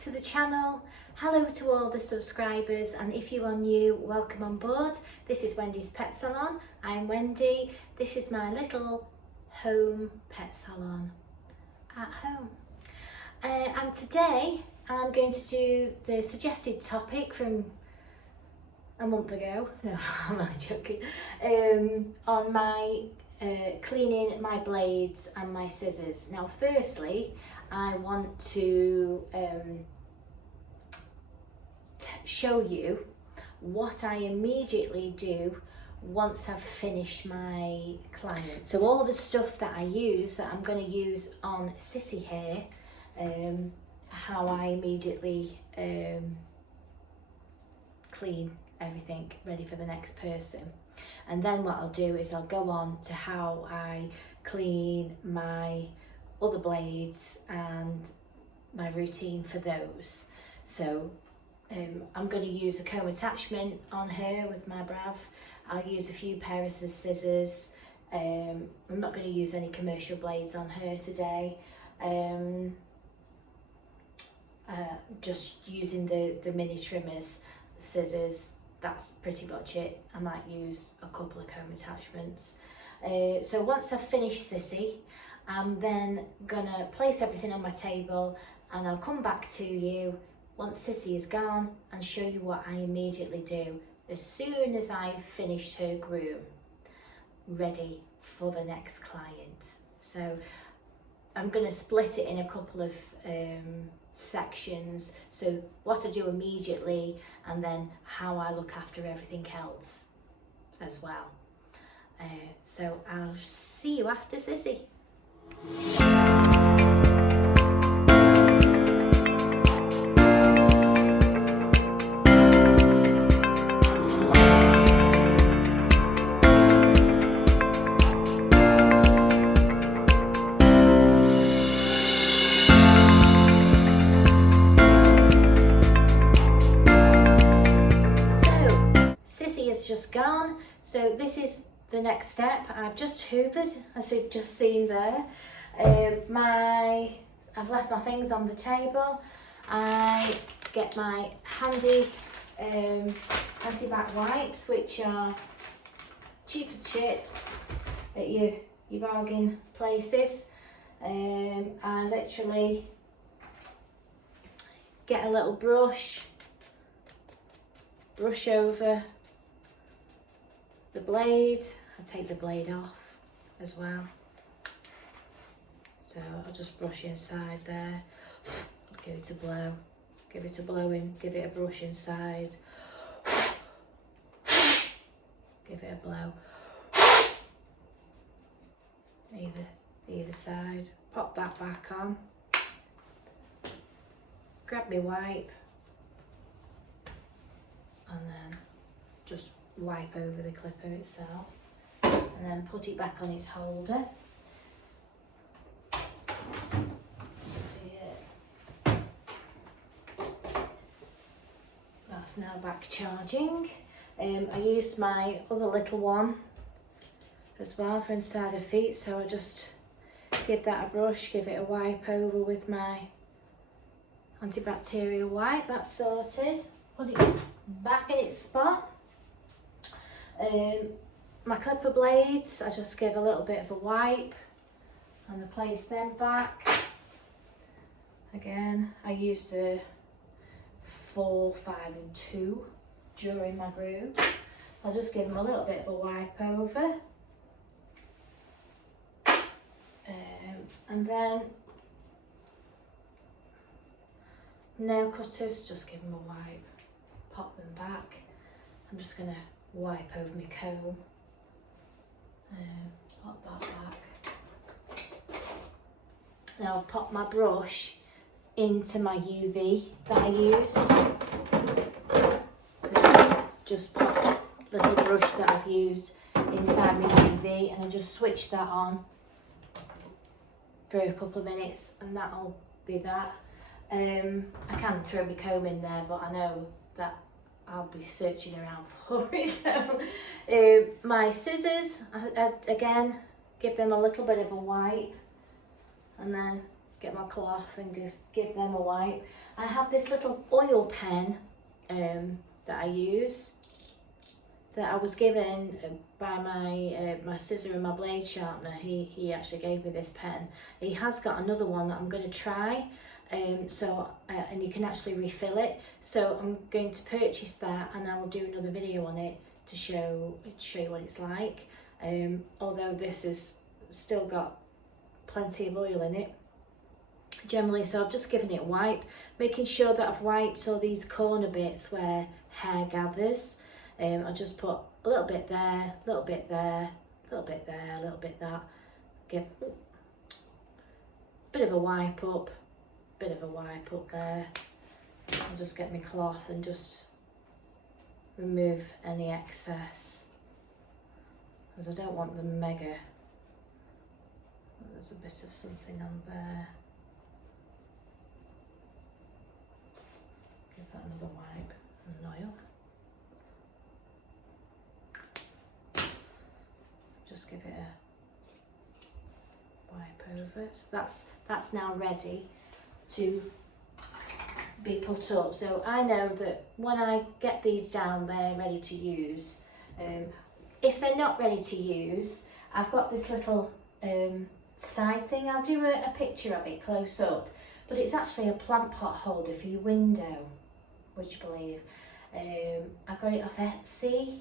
to the channel. Hello to all the subscribers, and if you are new, welcome on board. This is Wendy's Pet Salon. I'm Wendy. This is my little home pet salon at home. And today I'm going to do the suggested topic from a month ago. No, I'm only joking. On my cleaning my blades and my scissors. Now firstly, I want to show you what I immediately do once I've finished my client. So all the stuff that I use, that I'm going to use on Sissy here, how I immediately clean everything ready for the next person. And then what I'll do is I'll go on to how I clean my other blades and my routine for those. So I'm going to use a comb attachment on her with my brav. I'll use a few pairs of scissors. I'm not going to use any commercial blades on her today. Just using the mini trimmers, scissors, that's pretty much it. I might use a couple of comb attachments. So once I've finished Sissy, I'm then gonna place everything on my table, and I'll come back to you once Sissy is gone and show you what I immediately do as soon as I've finished her groom, ready for the next client. So I'm gonna split it in a couple of sections. So what I do immediately, and then how I look after everything else as well. So I'll see you after Sissy. Just gone. So this is the next step. I've just hoovered, as you've just seen there. I've left my things on the table. I get my handy anti-bac wipes, which are cheap as chips at your bargain places. I literally get a little brush over the blade. I take the blade off as well. So I'll just brush inside there, give it a blow, give it a blowing, give it a brush inside, give it a blow, either side, pop that back on, grab my wipe, and then just wipe over the clipper itself, and then put it back on its holder. That's now back charging. I used my other little one as well for inside her feet, so I just give that a brush, give it a wipe over with my antibacterial wipe. That's sorted. Put it back in its spot. My clipper blades, I just give a little bit of a wipe and I place them back. Again, I used a 4, 5 and 2 during my groom. I'll just give them a little bit of a wipe over. And then nail cutters, just give them a wipe, pop them back. I'm just going to wipe over my comb, pop that back. Now I'll pop my brush into my UV that I used. So just pop the little brush that I've used inside my UV, and I just switch that on for a couple of minutes, and that'll be that. I can throw my comb in there, but I know that I'll be searching around for it. So, my scissors, I again give them a little bit of a wipe, and then get my cloth and give them a wipe. I have this little oil pen that I use, that I was given by my scissor and my blade sharpener. He actually gave me this pen. He has got another one that I'm going to try, and you can actually refill it. So I'm going to purchase that, and I will do another video on it to show you what it's like. Although this has still got plenty of oil in it generally, so I've just given it a wipe, making sure that I've wiped all these corner bits where hair gathers. I just put a little bit there, a little bit there, a little bit there, a little bit that. Give a bit of a wipe up, bit of a wipe up there. I'll just get my cloth and just remove any excess, because I don't want the mega. There's a bit of something on there. Give that another wipe and oil. Just give it a wipe over. So that's now ready to be put up. So I know that when I get these down, they're ready to use. If they're not ready to use, I've got this little side thing. I'll do a picture of it close up, but it's actually a plant pot holder for your window, would you believe? I got it off Etsy.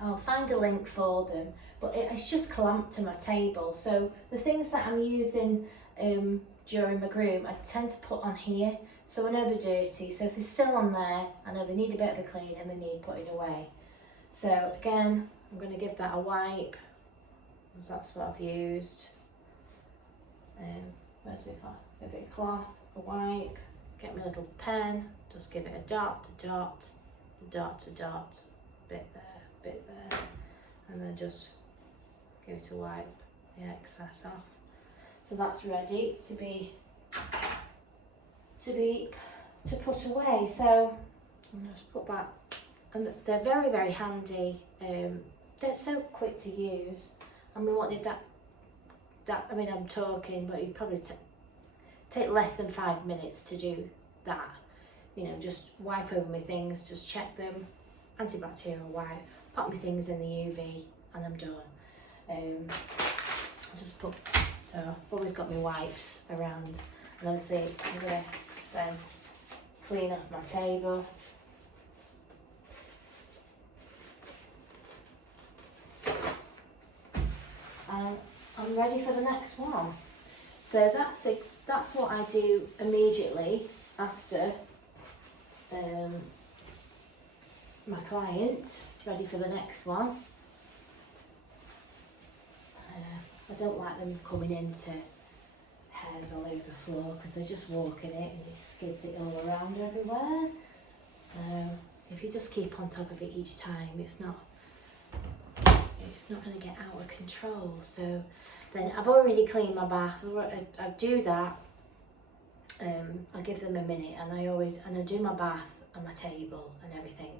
I'll find a link for them, but it's just clamped to my table. So the things that I'm using during my groom, I tend to put on here, so I know they're dirty. So if they're still on there, I know they need a bit of a clean and they need putting away. So again, I'm going to give that a wipe, because that's what I've used. Where's my cloth? A bit of cloth, a wipe, get my little pen, just give it a dot to dot, dot to dot, bit there, and then just give it a wipe the excess off. So that's ready to put away. So I'll just put that, and they're very, very handy. They're so quick to use. I mean, what did that I mean, I'm talking, but you'd probably take less than 5 minutes to do that. You know, just wipe over my things, just check them, antibacterial wipe, pop my things in the UV, and I'm done. I'll just put, so I've always got my wipes around, and obviously I'm going to then clean off my table. And I'm ready for the next one. So that's what I do immediately after my client, ready for the next one. I don't like them coming into hairs all over the floor, because they just walk in it and it skids it all around everywhere. So if you just keep on top of it each time, it's not going to get out of control. So then I've already cleaned my bath. I do that. I give them a minute, and I do my bath on my table and everything,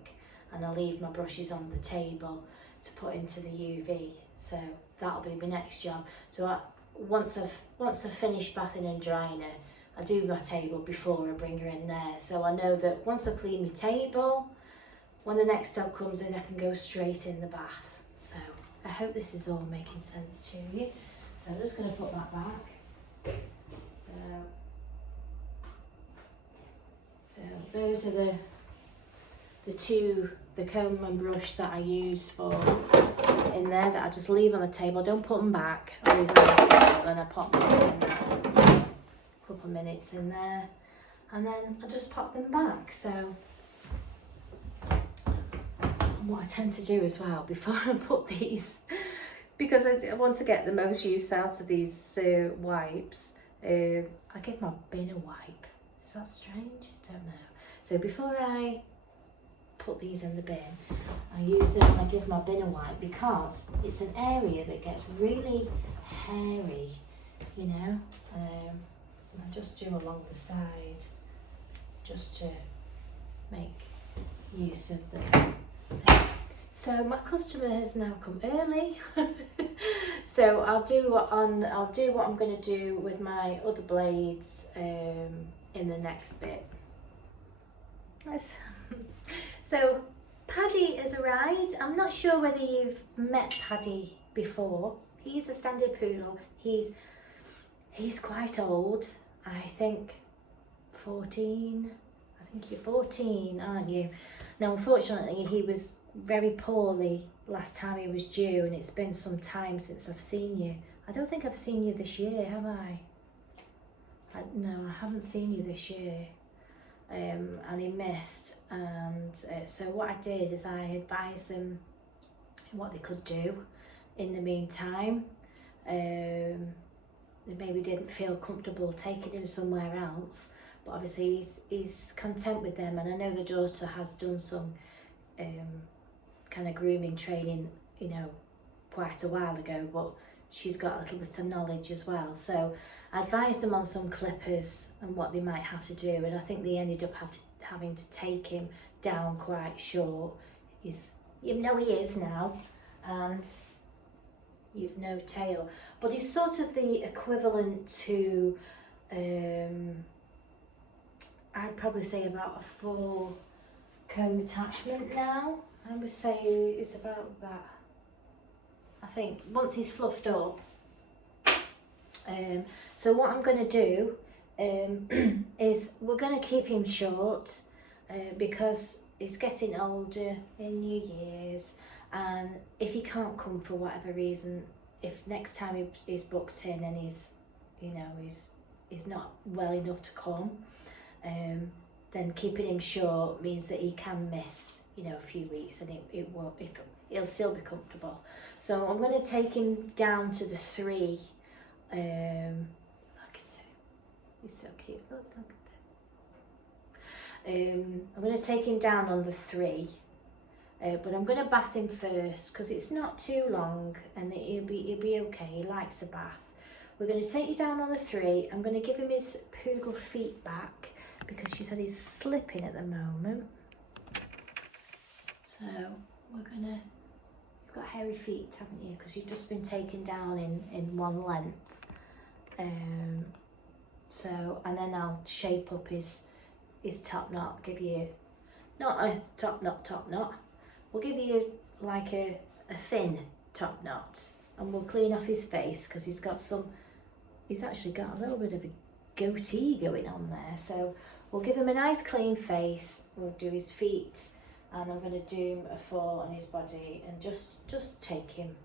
and I leave my brushes on the table to put into the UV. So that'll be my next job. So once I've finished bathing and drying her, I do my table before I bring her in there. So I know that once I clean my table, when the next dog comes in, I can go straight in the bath. So I hope this is all making sense to you. So I'm just going to put that back. So those are the comb and brush that I use for in there, that I just leave on the table. Don't put them back. I leave them on the table, then I pop them in a couple of minutes in there, and then I just pop them back. So what I tend to do as well before I put these, because I want to get the most use out of these wipes, I give my bin a wipe. Is that strange? I don't know. So before I put these in the bin, I use it and I give my bin a wipe, because it's an area that gets really hairy, you know. And I just do along the side, just to make use of them. So my customer has now come early. So I'll do what I'm going to do with my other blades in the next bit. So Paddy has arrived. I'm not sure whether you've met Paddy before. He's a standard poodle. He's quite old. I think 14. I think you're 14, aren't you? Now, unfortunately, he was very poorly last time he was due, and it's been some time since I've seen you. I don't think I've seen you this year, have I? No, I haven't seen you this year. And he missed, and so what I did is I advised them what they could do in the meantime. They maybe didn't feel comfortable taking him somewhere else, but obviously he's content with them, and I know the daughter has done some kind of grooming training, you know, quite a while ago, but she's got a little bit of knowledge as well. So I advised them on some clippers and what they might have to do, and I think they ended up having to take him down quite short. You know he is now, and you've no tail, but he's sort of the equivalent to I'd probably say about a 4 comb attachment now. I would say it's about that. I think once he's fluffed up. So what I'm going to do is we're going to keep him short because he's getting older in New Year's, and if he can't come for whatever reason, if next time he's booked in and he's not well enough to come, then keeping him short means that he can miss, a few weeks, and he'll still be comfortable. So I'm going to take him down to the 3. Look at him. He's so cute. Look at that. I'm going to take him down on the 3, but I'm going to bath him first because it's not too long and he'll be okay. He likes a bath. We're going to take you down on the 3. I'm going to give him his poodle feet back because she said he's slipping at the moment. So you've got hairy feet, haven't you? Because you've just been taken down in one length. And then I'll shape up his top knot, give you, not a top knot, we'll give you like a thin top knot, and we'll clean off his face because he's actually got a little bit of a goatee going on there. So we'll give him a nice clean face, we'll do his feet, and I'm going to do a 4 on his body and just take him,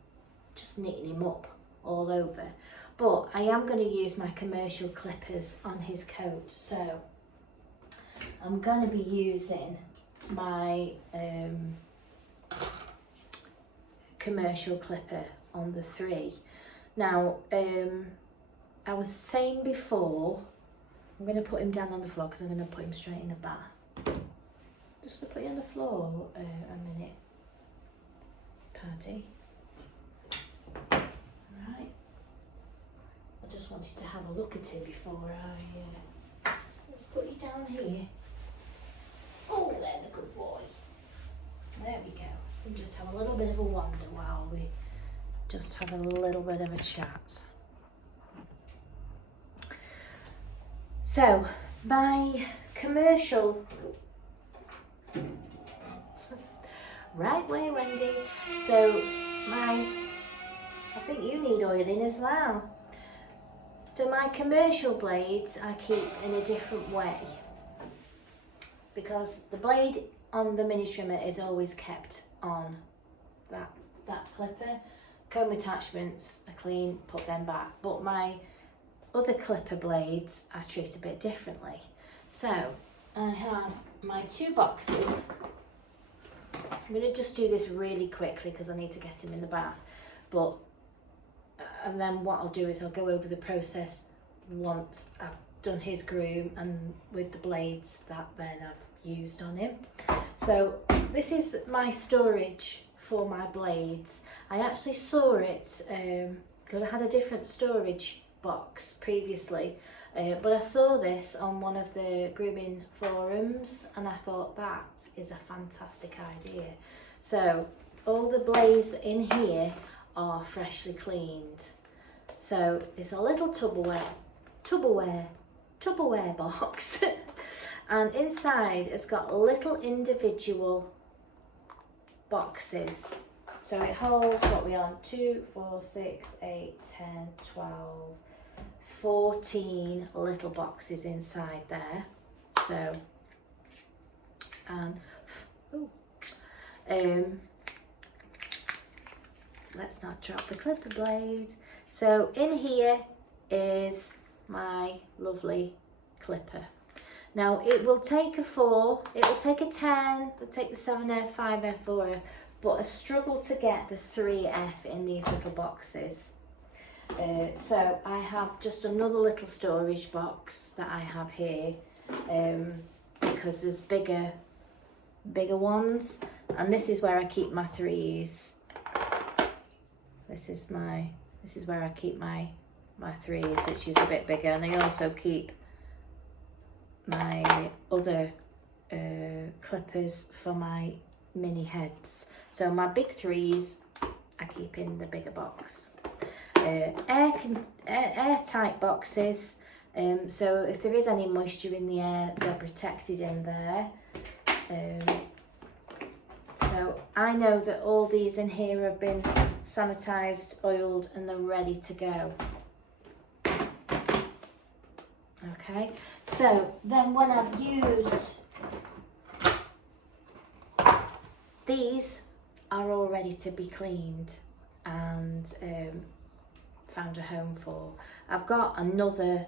just knitting him up all over. But I am going to use my commercial clippers on his coat, so I'm going to be using my commercial clipper on the 3. Now, I was saying before, I'm going to put him down on the floor because I'm going to put him straight in the bath. Just going to put you on the floor a minute, Paddy. Right. I just wanted to have a look at him before I... let's put you down here. Oh, there's a good boy. There we go. We'll just have a little bit of a wander while we just have a little bit of a chat. So, my commercial... Right way, Wendy. So, I think you need oiling as well. So my commercial blades I keep in a different way because the blade on the mini trimmer is always kept on that clipper. Comb attachments are clean, put them back. But my other clipper blades I treat a bit differently. So I have my 2 boxes. I'm going to just do this really quickly because I need to get him in the bath. And then what I'll do is I'll go over the process once I've done his groom and with the blades that then I've used on him. So this is my storage for my blades. I actually saw it because I had a different storage box previously, but I saw this on one of the grooming forums and I thought that is a fantastic idea. So all the blades in here are freshly cleaned. So it's a little Tupperware box and inside it's got little individual boxes. So it holds, what we on, 2, 4, 6, 8, 10, 12, 14 little boxes inside there. So, and let's not drop the clipper blade. So in here is my lovely clipper. Now it will take a 4, it will take a 10, it'll take the 7F, 5F, 4F, but a struggle to get the 3F in these little boxes. So I have just another little storage box that I have here, because there's bigger ones, and this is where I keep my 3s. This is where I keep my 3s, which is a bit bigger, and I also keep my other clippers for my mini heads. So my big 3s I keep in the bigger box. Airtight boxes, so if there is any moisture in the air, they're protected in there. So I know that all these in here have been sanitized, oiled, and they're ready to go. Okay, so then when I've used, these are all ready to be cleaned and found a home for. I've got another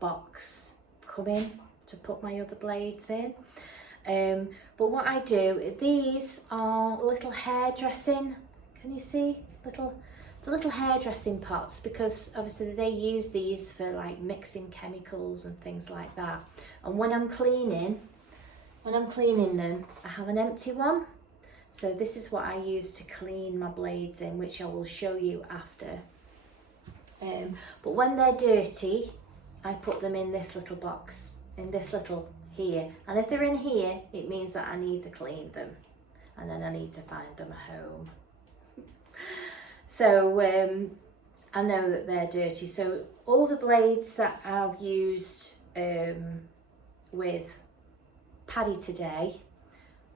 box coming to put my other blades in. But what I do, these are little hairdressing, can you see? The little hairdressing pots, because obviously they use these for like mixing chemicals and things like that. And when I'm cleaning them, I have an empty one. So this is what I use to clean my blades in, which I will show you after. But when they're dirty, I put them in this little box, in this little here. And if they're in here, it means that I need to clean them, and then I need to find them a home. So I know that they're dirty. So all the blades that I've used with Paddy today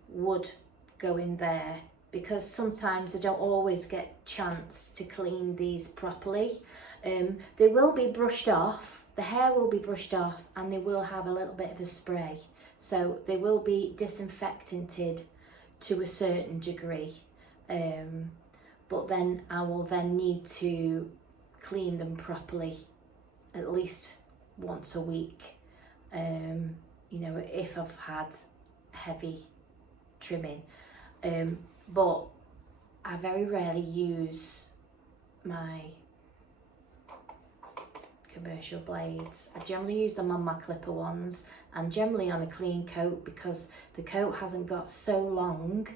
would go in there, because sometimes I don't always get chance to clean these properly. They will be brushed off, the hair will be brushed off, and they will have a little bit of a spray. So they will be disinfectanted to a certain degree. But then I will then need to clean them properly at least once a week. You know, if I've had heavy trimming. But I very rarely use my commercial blades. I generally use them on my clipper ones, and generally on a clean coat, because the coat hasn't got so long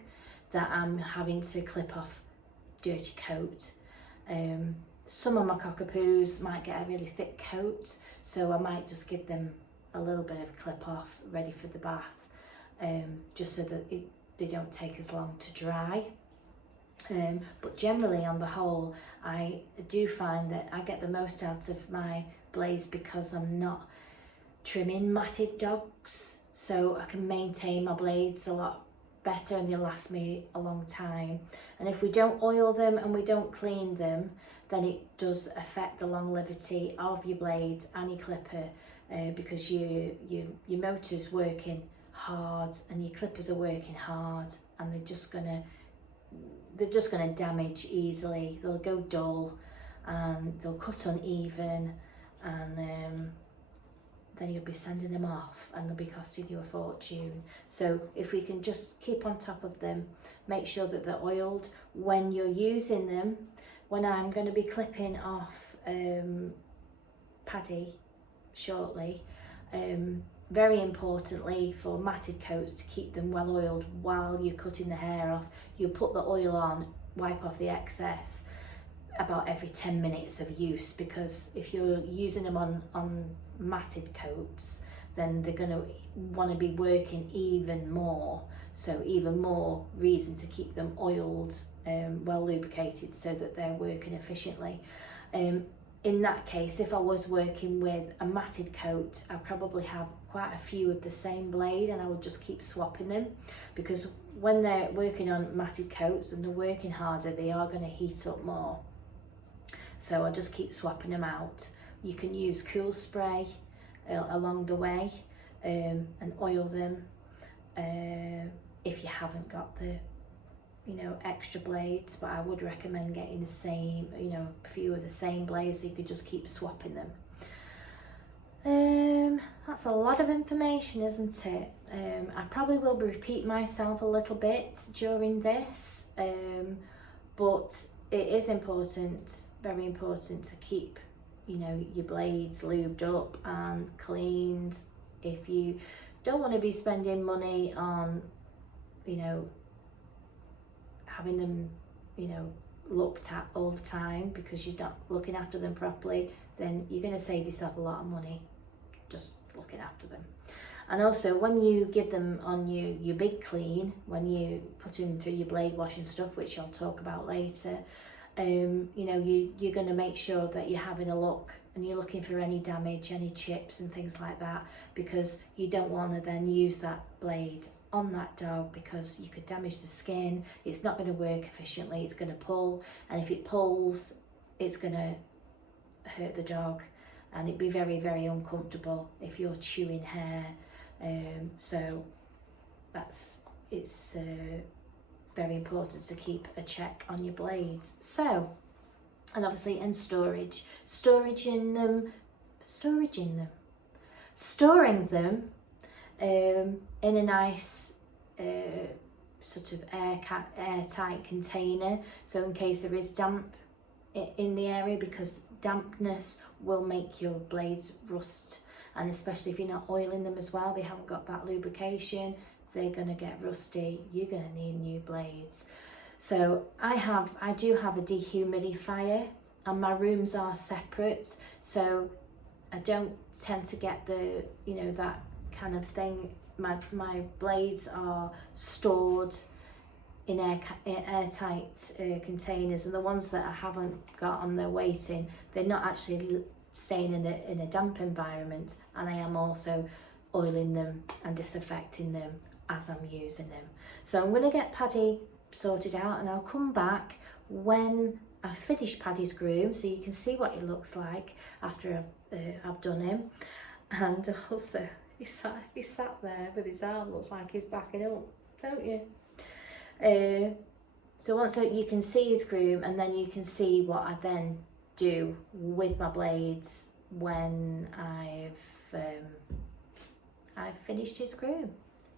that I'm having to clip off dirty coat. Some of my cockapoos might get a really thick coat, so I might just give them a little bit of clip off ready for the bath, just so that they don't take as long to dry. But generally on the whole, I do find that I get the most out of my blades because I'm not trimming matted dogs, so I can maintain my blades a lot better and they'll last me a long time. And if we don't oil them and we don't clean them, then it does affect the longevity of your blades and your clipper, because your motor's working hard and your clippers are working hard, and they're just gonna damage easily. They'll go dull and they'll cut uneven, and then you'll be sending them off and they'll be costing you a fortune. So if we can just keep on top of them, make sure that they're oiled when you're using them. When I'm going to be clipping off Paddy shortly, very importantly for matted coats, to keep them well oiled while you're cutting the hair off. You put the oil on, wipe off the excess about every 10 minutes of use, because if you're using them on matted coats, then they're going to want to be working even more. So even more reason to keep them oiled well lubricated so that they're working efficiently. In that case, if I was working with a matted coat, I probably have quite a few of the same blade, and I would just keep swapping them, because when they're working on matted coats and they're working harder, they are going to heat up more. So I just keep swapping them out. You can use cool spray along the way, and oil them if you haven't got the extra blades, but I would recommend getting the same, a few of the same blades, so you could just keep swapping them. That's a lot of information, isn't it? I probably will repeat myself a little bit during this, but it is important, very important, to keep your blades lubed up and cleaned. If you don't want to be spending money on having them looked at all the time because you're not looking after them properly, then you're going to save yourself a lot of money just looking after them. And also, when you give them on your big clean, when you put them through your blade wash and stuff, which I'll talk about later, you're going to make sure that you're having a look and you're looking for any damage, any chips and things like that, because you don't want to then use that blade on that dog, because you could damage the skin. It's not going to work efficiently. It's going to pull, and if it pulls, it's going to hurt the dog, and it'd be very, very uncomfortable if you're chewing hair. So it's very important to keep a check on your blades. So, and obviously, and storing them in a nice sort of airtight container, so in case there is damp in the area, because dampness will make your blades rust, and especially if you're not oiling them as well, they haven't got that lubrication, they're going to get rusty. You're going to need new blades. So I do have a dehumidifier, and my rooms are separate, so I don't tend to get the that kind of thing. My blades are stored in airtight containers, and the ones that I haven't got and they're waiting, they're not actually staying in a damp environment, and I am also oiling them and disinfecting them as I'm using them. So I'm going to get Paddy sorted out, and I'll come back when I've finished Paddy's groom, so you can see what he looks like after I've done him. And also, he sat there with his arm, looks like he's backing up, don't you? So once you can see his groom, and then you can see what I then do with my blades when I've finished his groom.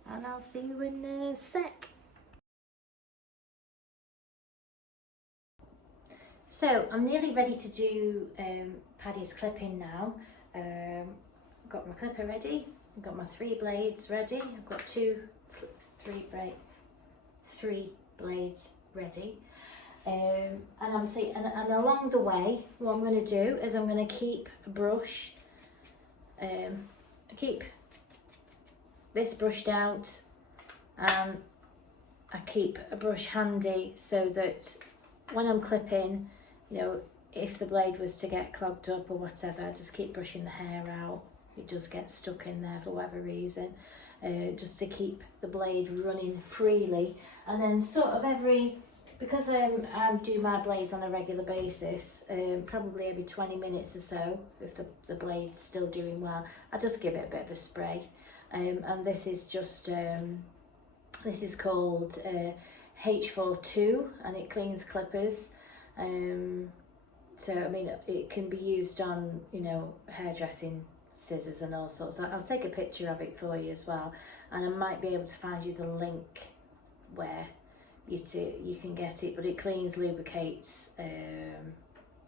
And I'll see you in a sec. So I'm nearly ready to do Paddy's clipping now. Got my clipper ready, I've got my 3 blades ready, I've got 3 blades ready, and obviously, and along the way, what I'm going to do is I'm going to keep a brush, keep this brushed out, and I keep a brush handy so that when I'm clipping, if the blade was to get clogged up or whatever, I just keep brushing the hair out. It just gets stuck in there for whatever reason, just to keep the blade running freely. And then sort of because I do my blades on a regular basis, probably every 20 minutes or so, if the blade's still doing well, I just give it a bit of a spray. And this is just, this is called H42, and it cleans clippers. So I mean, it can be used on hairdressing scissors and all sorts. I'll take a picture of it for you as well, and I might be able to find you the link where you can get it, but it cleans, lubricates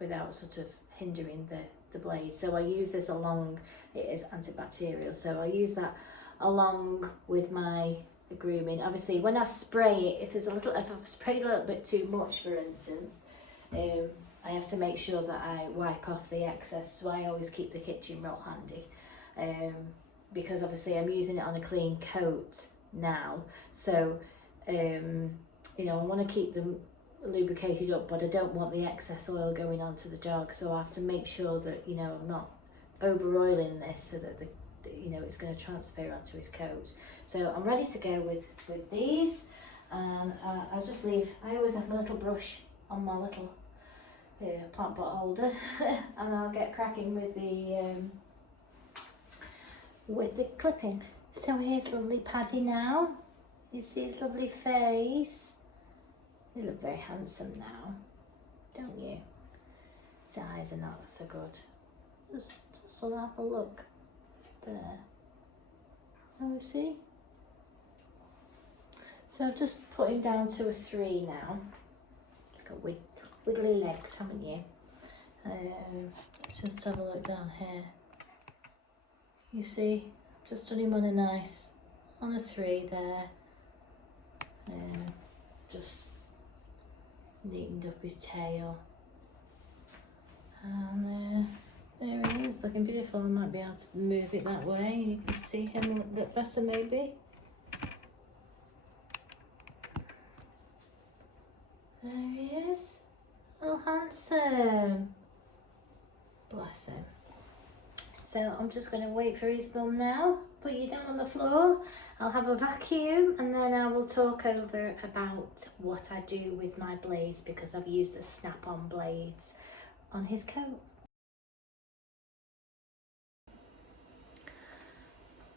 without sort of hindering the blade. So I use this along, it is antibacterial, so I use that along with my grooming. Obviously when I spray it, if I've sprayed a little bit too much, for instance, I have to make sure that I wipe off the excess, so I always keep the kitchen roll handy, because obviously I'm using it on a clean coat now, so I want to keep them lubricated up, but I don't want the excess oil going onto the dog, so I have to make sure that, you know, I'm not over oiling this so that you know, it's going to transfer onto his coat. So I'm ready to go with these, and I'll just leave. I always have my little brush on my little plant pot holder and I'll get cracking with the clipping. So here's lovely Paddy now. You see his lovely face. You look very handsome now, don't you? His eyes are not so good. Just want to have a look there. Oh, see? So I've just put him down to a 3 now. He's got wiggly legs, haven't you? Let's just have a look down here. You see, just done him on a 3 there. Just neatened up his tail. And there he is, looking beautiful. I might be able to move it that way. You can see him a little bit better maybe. There he is. Oh, handsome. Bless him. So I'm just going to wait for his bum now. Put you down on the floor. I'll have a vacuum and then I will talk over about what I do with my blades, because I've used the snap-on blades on his coat.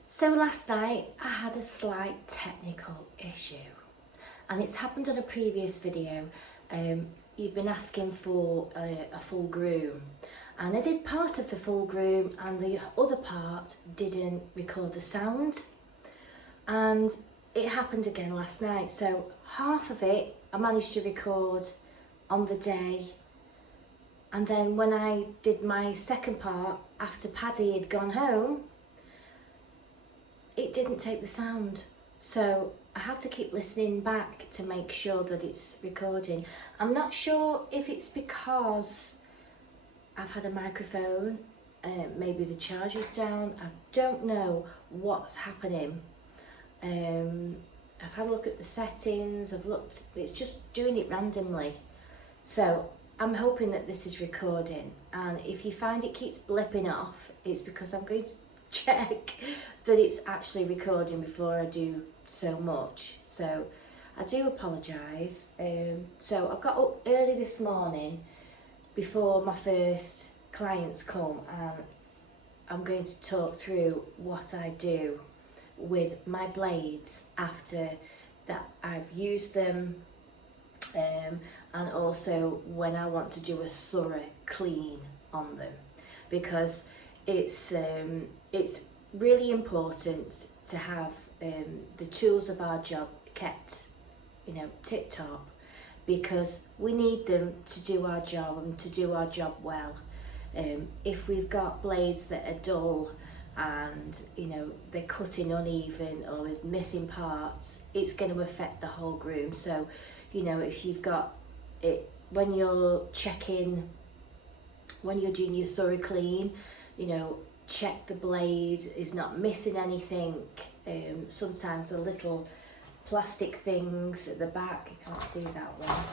So last night I had a slight technical issue, and it's happened on a previous video. You've been asking for a full groom, and I did part of the full groom and the other part didn't record the sound, and it happened again last night. So half of it I managed to record on the day, and then when I did my second part after Paddy had gone home, it didn't take the sound. So I have to keep listening back to make sure that it's recording. I'm not sure if it's because I've had a microphone, maybe the charger's down. I don't know what's happening. I've had a look at the settings, I've looked, it's just doing it randomly. So I'm hoping that this is recording, and if you find it keeps blipping off, it's because I'm going to check that it's actually recording before I do so much. So I do apologise. So I got up early this morning before my first clients come, and I'm going to talk through what I do with my blades after that I've used them, and also when I want to do a thorough clean on them, because it's really important to have the tools of our job kept, you know, tip top, because we need them to do our job and to do our job well. If we've got blades that are dull and, you know, they're cutting uneven or with missing parts, it's going to affect the whole groom. So, you know, if you've got it, when you're checking, when you're doing your thorough clean, you know, check the blade is not missing anything. Sometimes the little plastic things at the back, you can't see that one,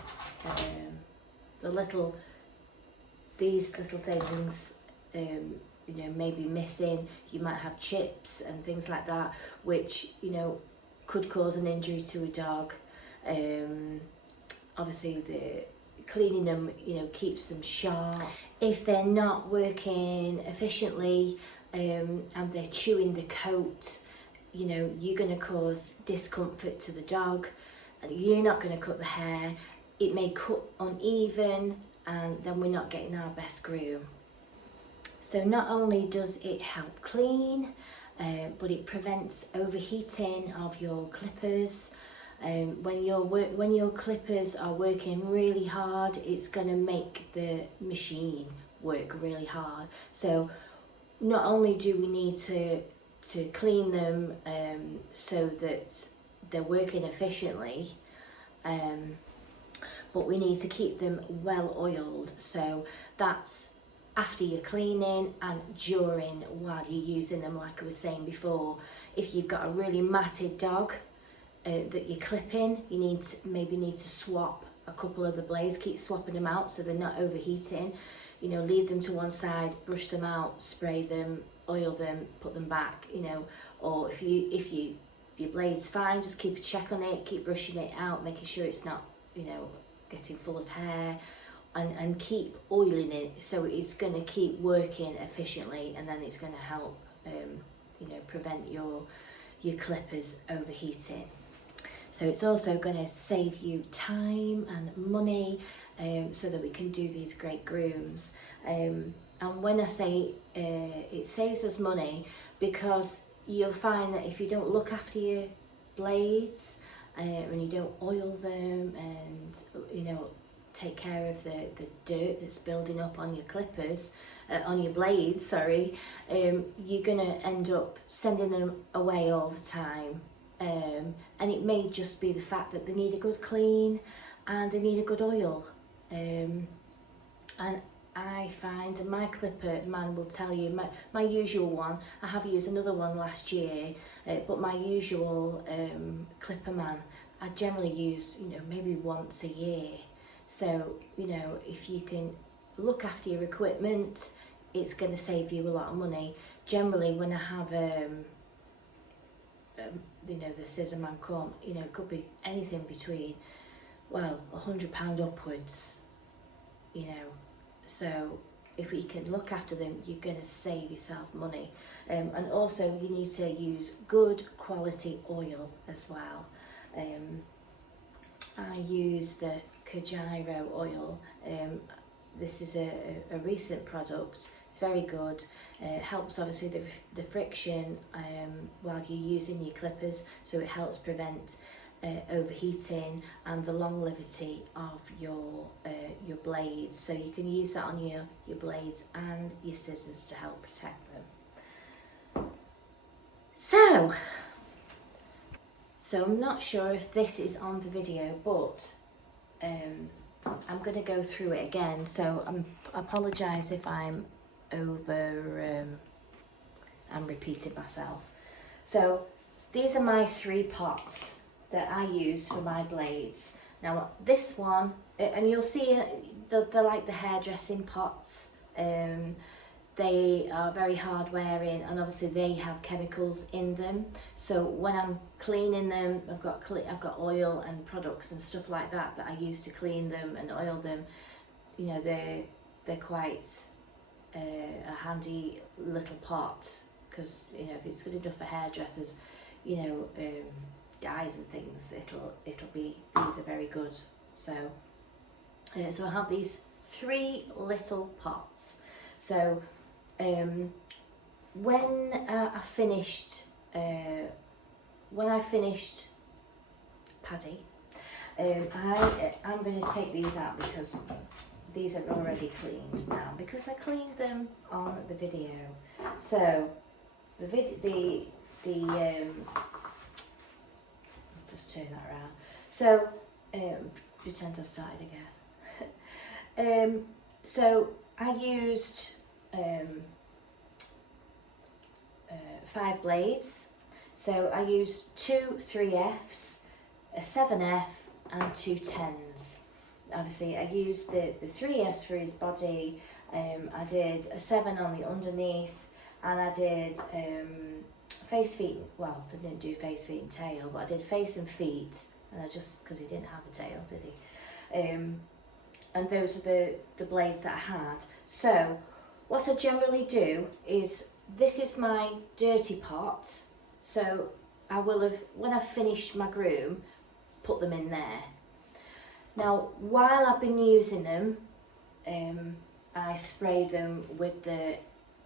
these little things, you know, maybe missing. You might have chips and things like that, which, you know, could cause an injury to a dog. Obviously the cleaning them, you know, keeps them sharp. If they're not working efficiently, and they're chewing the coat, you know, you're going to cause discomfort to the dog, and you're not going to cut the hair. It may cut uneven, and then we're not getting our best groom. So not only does it help clean, but it prevents overheating of your clippers. When your clippers are working really hard, it's going to make the machine work really hard. So not only do we need to clean them so that they're working efficiently, but we need to keep them well oiled. So that's after you're cleaning and during, while you're using them, like I was saying before. If you've got a really matted dog that you're clipping, you maybe need to swap a couple of the blades, keep swapping them out so they're not overheating. You know, leave them to one side, brush them out, spray them, oil them, put them back, you know. Or if your blade's fine, just keep a check on it, keep brushing it out, making sure it's not, you know, getting full of hair, and keep oiling it so it's going to keep working efficiently, and then it's going to help you know, prevent your clippers overheating. So it's also going to save you time and money, so that we can do these great grooms. And when I say it saves us money, because you'll find that if you don't look after your blades and you don't oil them, and you know, take care of the dirt that's building up on your clippers, on your blades, sorry, you're gonna end up sending them away all the time. And it may just be the fact that they need a good clean and they need a good oil. And I find, and my clipper man will tell you, my usual one, I have used another one last year, but my usual clipper man, I generally use, you know, maybe once a year. So, you know, if you can look after your equipment, it's going to save you a lot of money. Generally, when I have, you know, the scissor man come, you know, it could be anything between, well, £100 upwards, you know. So if you can look after them, you're going to save yourself money. And also you need to use good quality oil as well. I use the Kojiro oil. This is a recent product. It's very good. It helps obviously the friction while you're using your clippers, so it helps prevent overheating and the longevity of your blades. So you can use that on your blades and your scissors to help protect them. So I'm not sure if this is on the video, but I'm going to go through it again. So I apologise if I'm I'm repeating myself. So these are my 3 pots that I use for my blades. Now this one, and you'll see they're like the hairdressing pots. They are very hard wearing, and obviously they have chemicals in them. So when I'm cleaning them, I've got oil and products and stuff like that I use to clean them and oil them. You know, they're quite a handy little pot, because you know, if it's good enough for hairdressers, you know, dyes and things, it'll be, these are very good. So so I have these 3 little pots. So when I finished Paddy, I'm going to take these out because these are already cleaned now, because I cleaned them on the video. So just turn that around. So pretend I started again. So I used 5 blades. So I used 2 3Fs, a 7F and 2 10s. Obviously I used the 3Fs for his body. I did a 7 on the underneath, and I did face, feet, well, I didn't do face, feet and tail, but I did face and feet, and I just, because he didn't have a tail, did he? And those are the blades that I had. So what I generally do is, this is my dirty pot, so I will have, when I've finished my groom, put them in there. Now while I've been using them, I spray them with the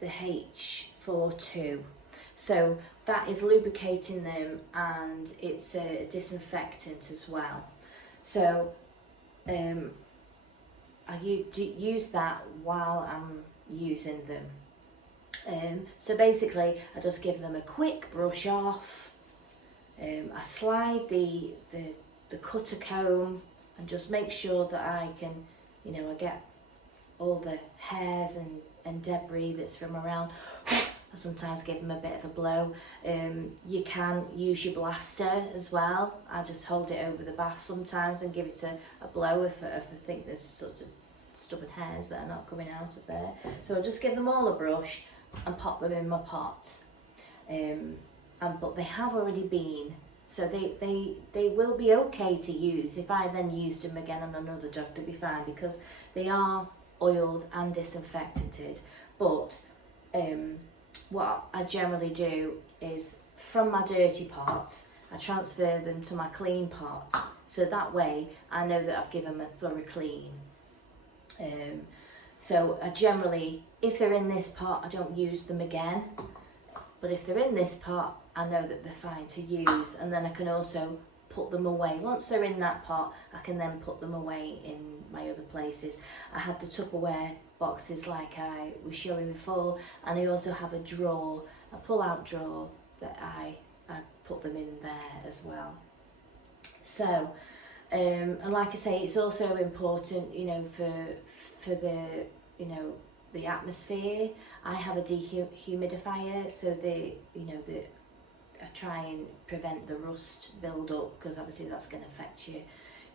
H42. So that is lubricating them, and it's a disinfectant as well. So I use that while I'm using them. So basically I just give them a quick brush off. I slide the cutter comb and just make sure that I can, you know, I get all the hairs and debris that's from around, I sometimes give them a bit of a blow. You can use your blaster as well. I just hold it over the bath sometimes and give it a blow if I think there's sort of stubborn hairs that are not coming out of there. So I'll just give them all a brush and pop them in my pot. But they have already been, so they will be okay to use. If I then used them again on another dog, they'll be fine because they are oiled and disinfectanted. But what I generally do is from my dirty pot, I transfer them to my clean pot. So that way I know that I've given them a thorough clean. So I generally, if they're in this pot, I don't use them again. But if they're in this pot, I know that they're fine to use, and then I can also put them away. Once they're in that pot, I can then put them away in my other places. I have the Tupperware boxes like I was showing before, and I also have a drawer, a pull-out drawer that I put them in there as well. So, and like I say, it's also important, you know, for the, you know, the atmosphere. I have a dehumidifier, so I try and prevent the rust build up, because obviously that's going to affect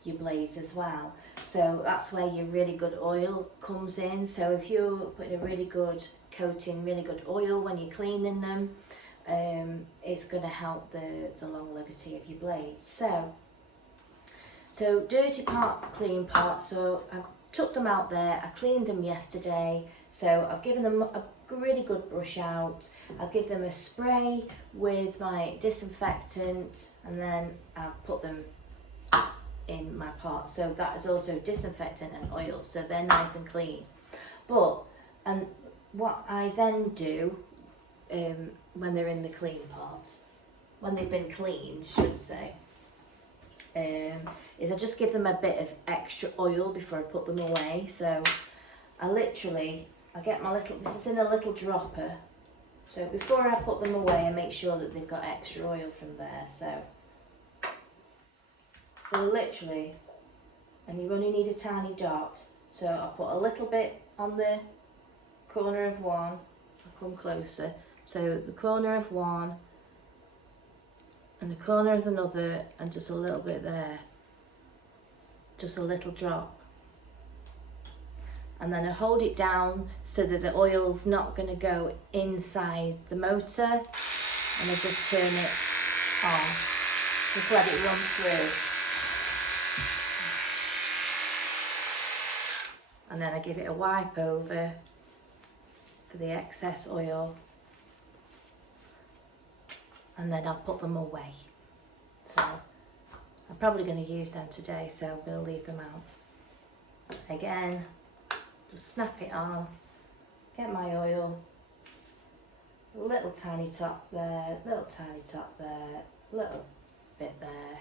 your blades as well. So that's where your really good oil comes in. So if you're putting a really good coating, really good oil when you're cleaning them, it's going to help the longevity of your blades. So dirty part, clean part. So I've took them out there, I cleaned them yesterday, so I've given them a really good brush out. I'll give them a spray with my disinfectant, and then I'll put them in my pot. So that is also disinfectant and oil, so they're nice and clean. And what I then do when they're in the clean pot, when they've been cleaned, should I say, is I just give them a bit of extra oil before I put them away. So I get my little, this is in a little dropper, so before I put them away I make sure that they've got extra oil from there. So literally, and you only need a tiny dot, so I'll put a little bit on the corner of one, I'll come closer, so the corner of one and the corner of another, and just a little bit there, just a little drop, and then I hold it down so that the oil's not going to go inside the motor, and I just turn it on, just let it run through, and then I give it a wipe over for the excess oil, and then I'll put them away. So I'm probably going to use them today, so I'm going to leave them out. Again, just snap it on, get my oil, little tiny top there, little tiny top there, little bit there,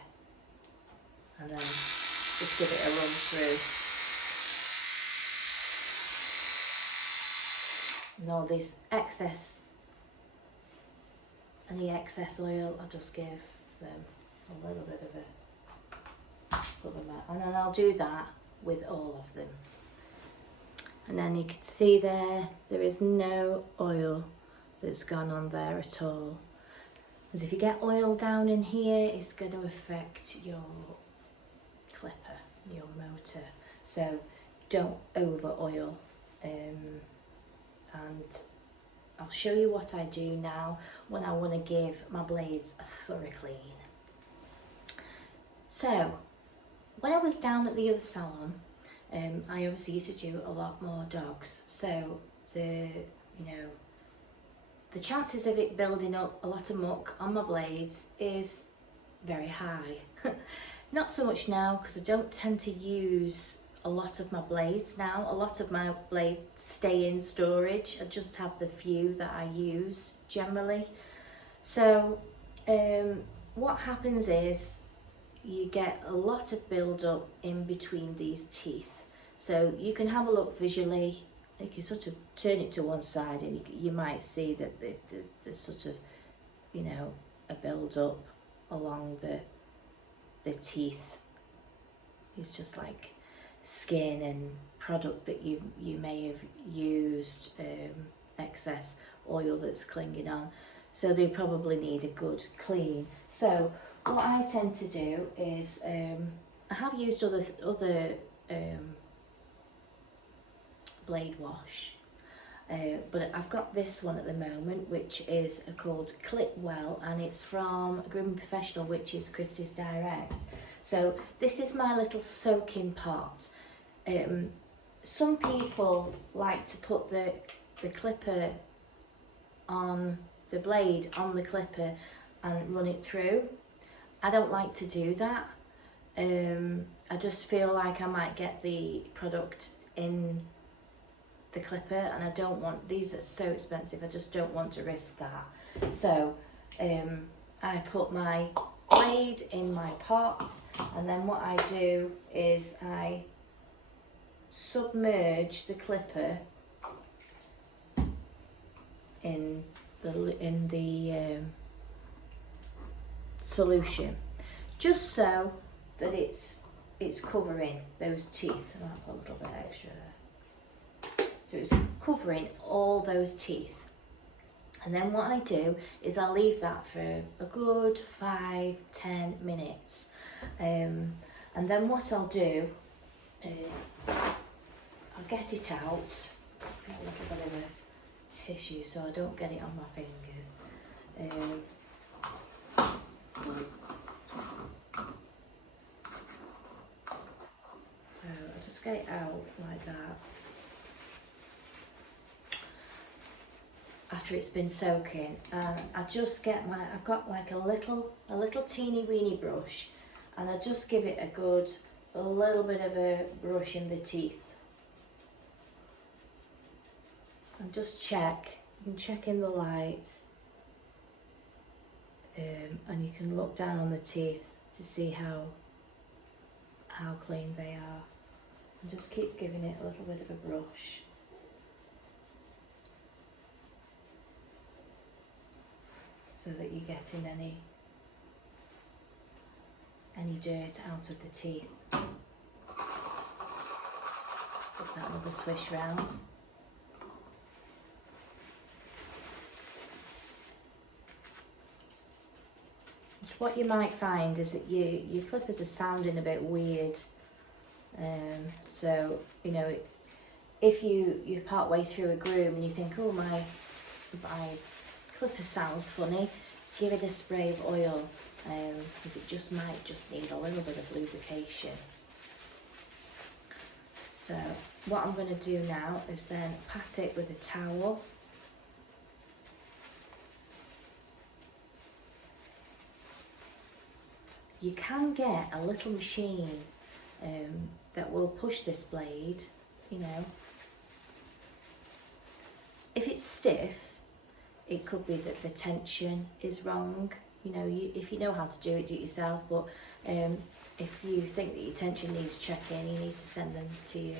and then just give it a run through. And all this excess, any excess oil, I'll just give them a little bit of put them out. And then I'll do that with all of them. And then you can see there is no oil that's gone on there at all. Because if you get oil down in here, it's going to affect your clipper, your motor. So don't over oil. And I'll show you what I do now when I want to give my blades a thorough clean. So when I was down at the other salon, I obviously used to do a lot more dogs, so the chances of it building up a lot of muck on my blades is very high. Not so much now, because I don't tend to use a lot of my blades now. A lot of my blades stay in storage. I just have the few that I use generally. So what happens is you get a lot of build up in between these teeth. So you can have a look visually. You can sort of turn it to one side, and you might see that there's sort of, a build up along the teeth. It's just like skin and product that you may have used excess oil that's clinging on. So they probably need a good clean. So what I tend to do is, I have used other blade wash, but I've got this one at the moment, which is called Klip, and it's from a grooming professional, which is Christie's Direct. So this is my little soaking pot. Some people like to put the clipper on the blade on the clipper and run it through. I don't like to do that. I just feel like I might get the product in the clipper, and I don't want, these are so expensive, I just don't want to risk that. So I put my blade in my pot, and then what I do is I submerge the clipper in the solution, just so that it's covering those teeth. I might put a little bit extra there. So it's covering all those teeth. And then what I do is I'll leave that for a good 5-10 minutes. And then what I'll do is I'll get it out. Just get a little bit of a tissue so I don't get it on my fingers. So I'll just get it out like that. After it's been soaking, and I just get I've got like a little teeny weeny brush, and I just give it a little bit of a brush in the teeth. And just check, you can check in the light, and you can look down on the teeth to see how clean they are. And just keep giving it a little bit of a brush. So that you're getting any dirt out of the teeth. Give that another swish round. What you might find is that your clippers are sounding a bit weird. So, you know, if you're part way through a groom and you think, oh, my clipper sounds funny, give it a spray of oil, because it might just need a little bit of lubrication. So what I'm going to do now is then pat it with a towel. You can get a little machine that will push this blade, you know. If it's stiff, it could be that the tension is wrong. You know, if you know how to do it yourself, but if you think that your tension needs checking, you need to send them to your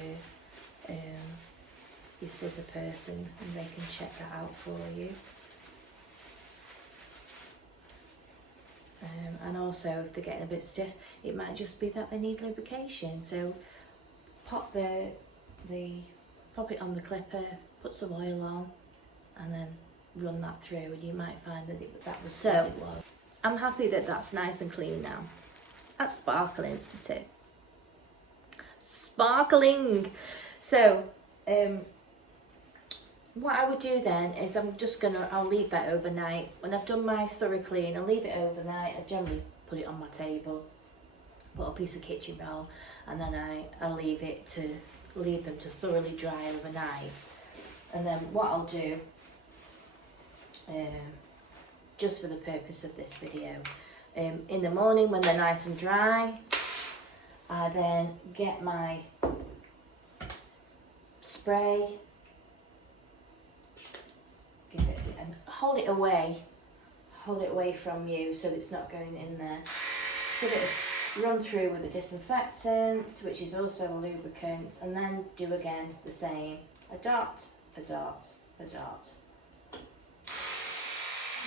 scissor person, and they can check that out for you. And also, if they're getting a bit stiff, it might just be that they need lubrication. So pop it on the clipper, put some oil on, and then run that through, and you might find that that was so. It was. I'm happy that that's nice and clean now. That's sparkling, isn't it? Sparkling. So what I would do then is I'll leave that overnight. When I've done my thorough clean, I'll leave it overnight. I generally put it on my table, put a piece of kitchen roll, and then I leave them to thoroughly dry overnight. And then what I'll do, just for the purpose of this video, in the morning when they're nice and dry, I then get my spray, give it, and hold it away from you so it's not going in there. Give it a run through with a disinfectant, which is also a lubricant, and then do again the same. A dot, a dot, a dot.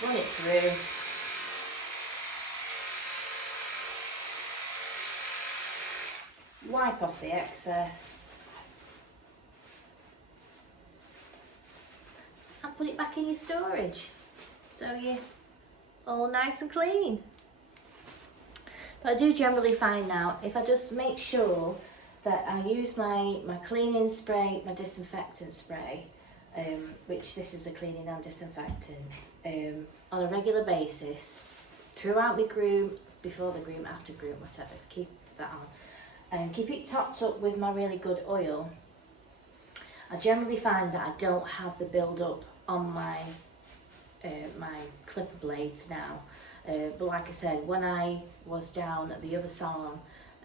Run it through. Wipe off the excess. put it back in your storage. So you're all nice and clean. But I do generally find now, if I just make sure that I use my cleaning spray, my disinfectant spray, which this is a cleaning and disinfectant, on a regular basis, throughout my groom, before the groom, after groom, whatever, keep that on. And keep it topped up with my really good oil. I generally find that I don't have the build up on my clipper blades now. But like I said, when I was down at the other salon,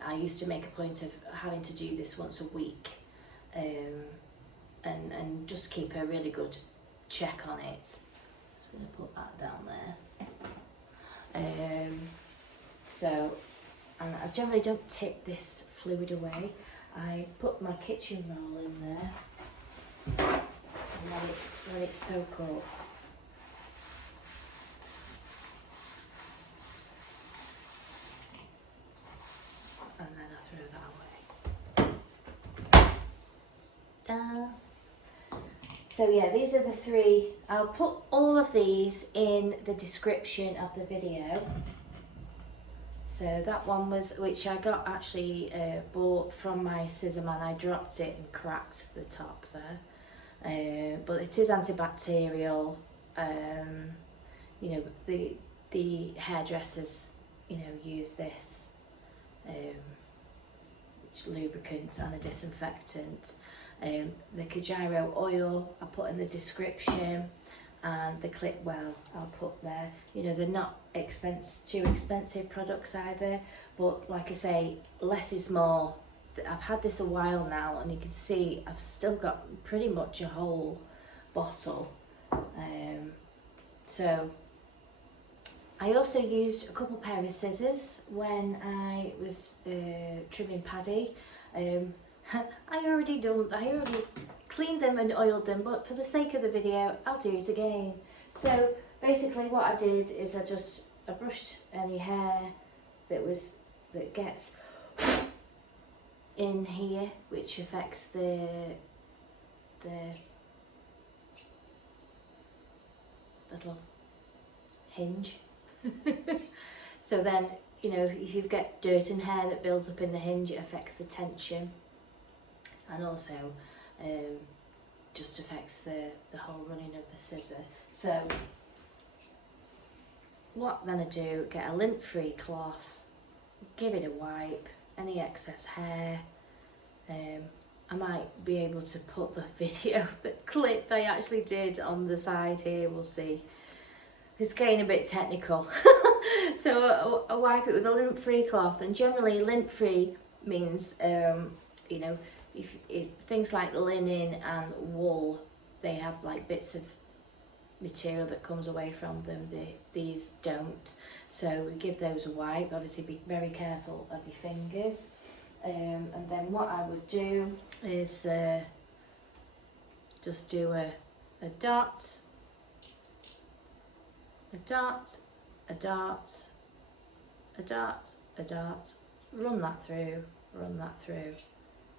I used to make a point of having to do this once a week, and just keep a really good check on it. Just going to put that down there. So, and I generally don't tip this fluid away. I put my kitchen roll in there and let it soak up. And then I throw that away. Ta-da. So yeah, these are the three. I'll put all of these in the description of the video. So that one was, which I got actually bought from my Scissor man. I dropped it and cracked the top there. But it is antibacterial. You know, the hairdressers, you know, use this. Which lubricant and a disinfectant. The Kojiro oil I put in the description, and the Klip well I'll put there. You know, they're not too expensive products either, but like I say, less is more. I've had this a while now, and you can see I've still got pretty much a whole bottle. So I also used a couple pair of scissors when I was trimming Paddy. I already cleaned them and oiled them, but for the sake of the video, I'll do it again. So basically what I did is I brushed any hair that gets in here, which affects the little hinge. So then, you know, if you get dirt and hair that builds up in the hinge, it affects the tension, and also just affects the whole running of the scissor. So what then I do, get a lint-free cloth, give it a wipe, any excess hair. I might be able to put the video, the clip I actually did on the side here, we'll see. It's getting a bit technical. So I wipe it with a lint-free cloth, and generally lint-free means, you know, if things like linen and wool, they have like bits of material that comes away from them. These don't. So we give those a wipe. Obviously be very careful of your fingers. And then what I would do is just do a dot, a dot, a dot, a dot, a dot, run that through,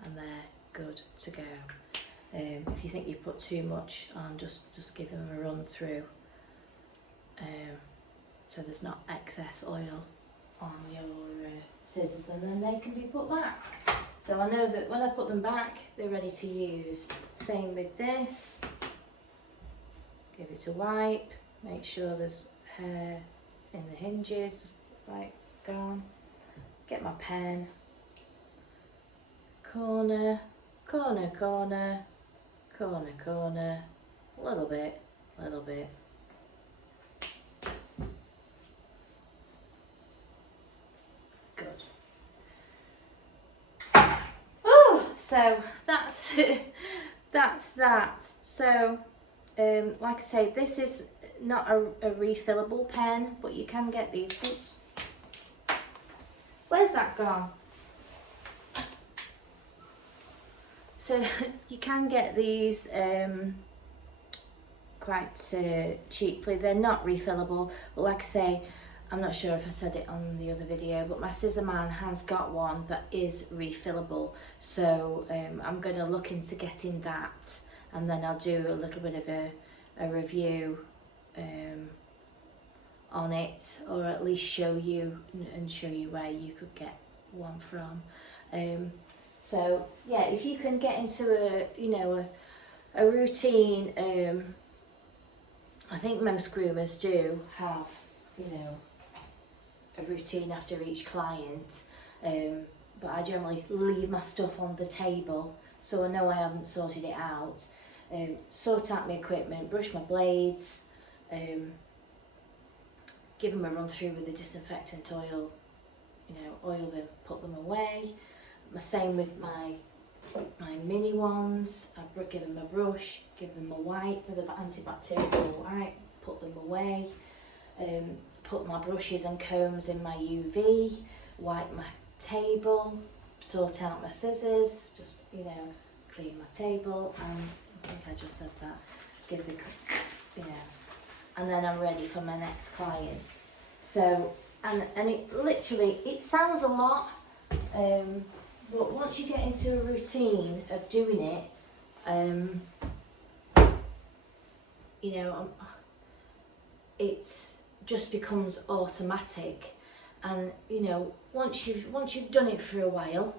and they're good to go. If you think you put too much on, just give them a run through, so there's not excess oil on your scissors, and then they can be put back. So I know that when I put them back, they're ready to use. Same with this. Give it a wipe, make sure there's hair in the hinges, like gone. Get my pen, corner, corner, corner, corner, corner, little bit, little bit. Good. Oh, so that's that's that. So like I say, this is not a refillable pen, but you can get these. Oops. Where's that gone? So you can get these quite cheaply. They're not refillable, but like I say, I'm not sure if I said it on the other video, but my Scissor man has got one that is refillable. So I'm going to look into getting that, and then I'll do a little bit of a review on it, or at least show you where you could get one from. So yeah, if you can get into a routine, I think most groomers do have a routine after each client, but I generally leave my stuff on the table so I know I haven't sorted it out. Sort out my equipment, brush my blades, give them a run through with the disinfectant oil, oil them, put them away. Same with my mini ones. I give them a brush, give them a wipe with an antibacterial wipe, put them away. Put my brushes and combs in my UV, wipe my table, sort out my scissors, just clean my table, and I think I just said that, give the and then I'm ready for my next client. So and it literally, it sounds a lot, but once you get into a routine of doing it, it's just becomes automatic, and once you've done it for a while,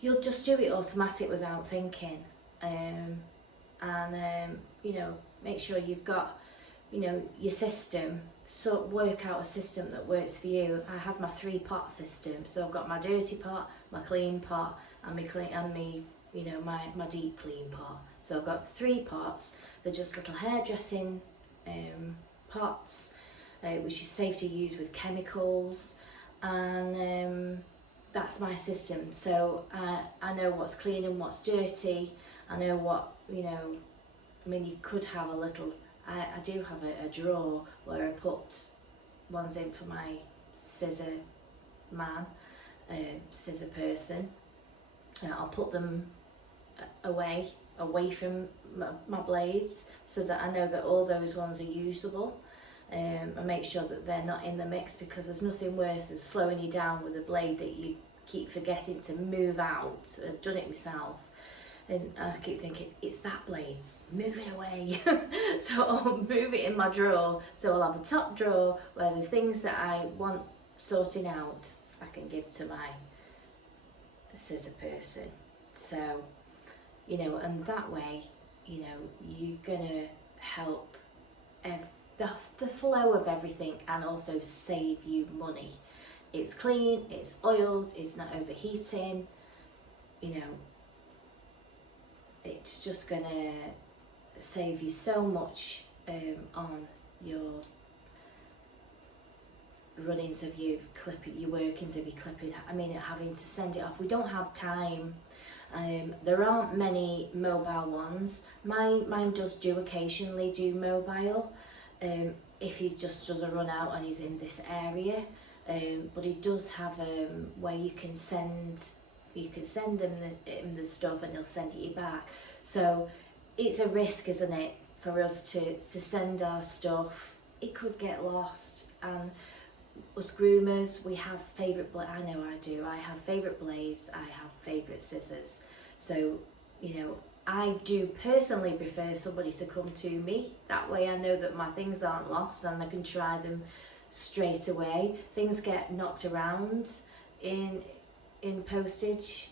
you'll just do it automatic without thinking, and make sure you've got your system, so work out a system that works for you. I have my 3-pot system, so I've got my dirty pot, my clean pot, and my deep clean pot. So I've got 3 pots. They're just little hairdressing pots, which is safe to use with chemicals, and that's my system. So I know what's clean and what's dirty. I know what you could have a little, I do have a drawer where I put ones in for my scissor man, scissor person. I'll put them away from my blades, so that I know that all those ones are usable, and make sure that they're not in the mix, because there's nothing worse than slowing you down with a blade that you keep forgetting to move out. I've done it myself, and I keep thinking, it's that blade, move it away. So I'll move it in my drawer, so I'll have a top drawer where the things that I want sorting out I can give to my scissor person. So and that way you're gonna help the flow of everything, and also save you money. It's clean, it's oiled, it's not overheating, it's just gonna save you so much on your runnings of your clipping, your workings of your clipping. Having to send it off. We don't have time. There aren't many mobile ones. Mine does occasionally do mobile, if he just does a run out and he's in this area. But he does have where you can send him the stuff, and he'll send it you back. So it's a risk, isn't it, for us to send our stuff. It could get lost, and us groomers, we have favourite blades. I know I do. I have favourite blades. I have favourite scissors. So I do personally prefer somebody to come to me. That way I know that my things aren't lost, and I can try them straight away. Things get knocked around in postage,